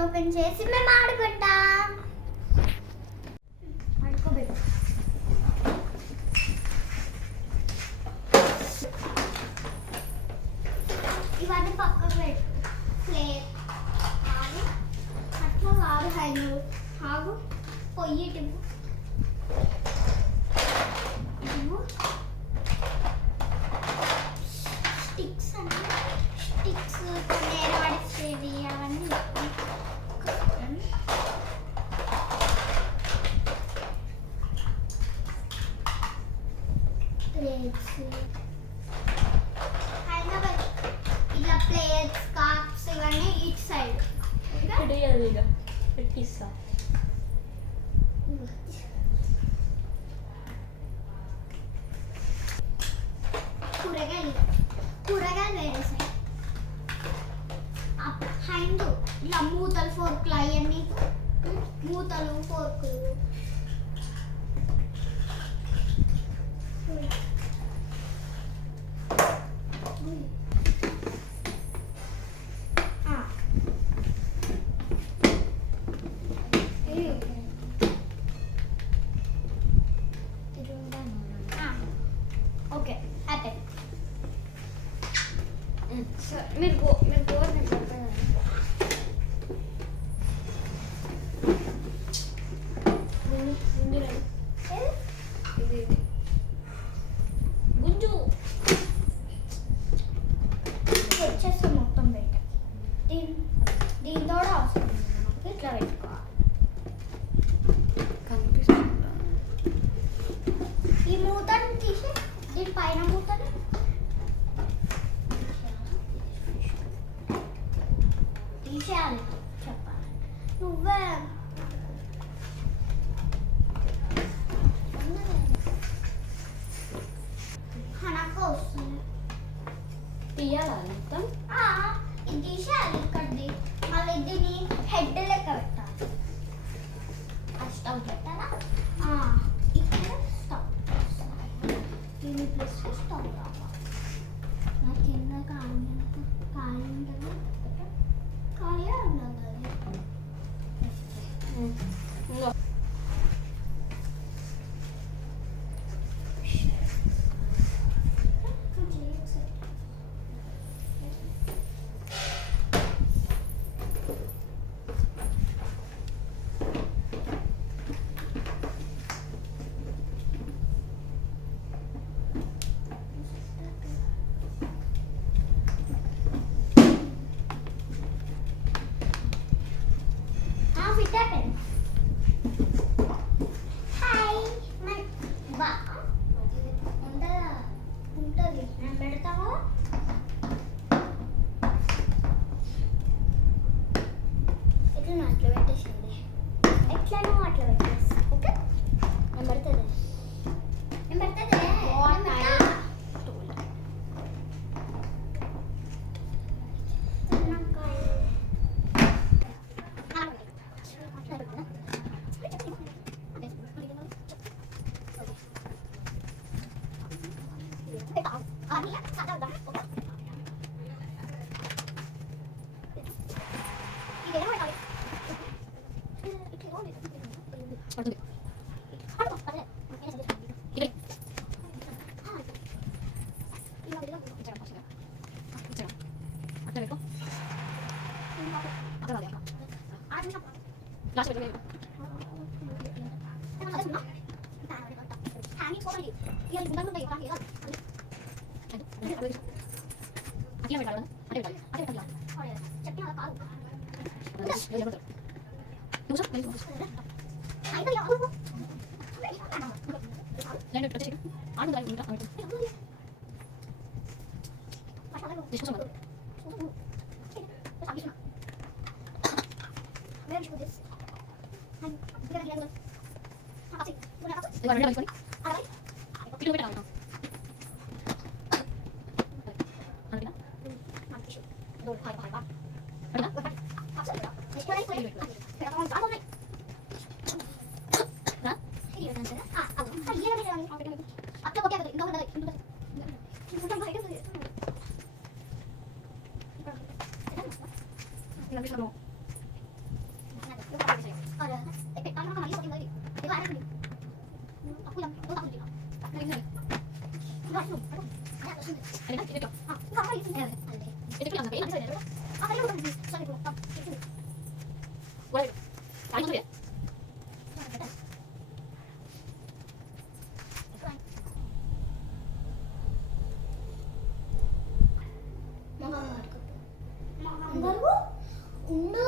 Open చేసి మేము ఆడుకుంటాం. ఆడుకోబెట్టు. ఇవన్నీ పక్కకు పెట్టు. ప్లేట్ ఆగు. అట్లా కాదు హైను. ఆగు. పొయ్యి టివ్వు. స్టిక్స్ అంటే స్టిక్స్ నేర పడిచేవి అవన్నీ ప్లేట్స్ ఇలా ప్లేట్స్ కప్స్ ఇవన్నీ ఇటు సైడ్ పెట్టిస్తా. కూరగాయలు వేరే సైడ్. హ్యాండ్ ఇలా మూతలు ఫోర్కులు అవన్నీ మూతలు ఫోర్కులు ఓకే హ్యాపీ. మీరు గోర్ గుంజు వచ్చేస్తాం మొత్తం బయటకి. దీంతో కూడా అవసరం ఉంది మనకి. ఇట్లా పెట్టుకోవాలి. కనిపిస్తుందా? ఈ మూతను తీసి దీని పైన మూతను తీసేయాలి. చెప్పాలి నువ్వే. నాకు వస్తుంది. తీయాలా మొత్తం? ఇది తీసేయాలి ఇక్కడిది. మళ్ళీ దీన్ని హెడ్ లెక్క పెట్టాలి. స్టవ్ పెట్టాలా? ఇక్కడ స్టవ్. దీన్ని ప్లస్ స్టవ్ కావాలి. నా కింద ఖాళీ ఉంటుంది. ఖాళీ ఉండదు అది. ఎట్లా అట్లా పెట్టేసి ఓకే. నేను పడుతుంది ఉండు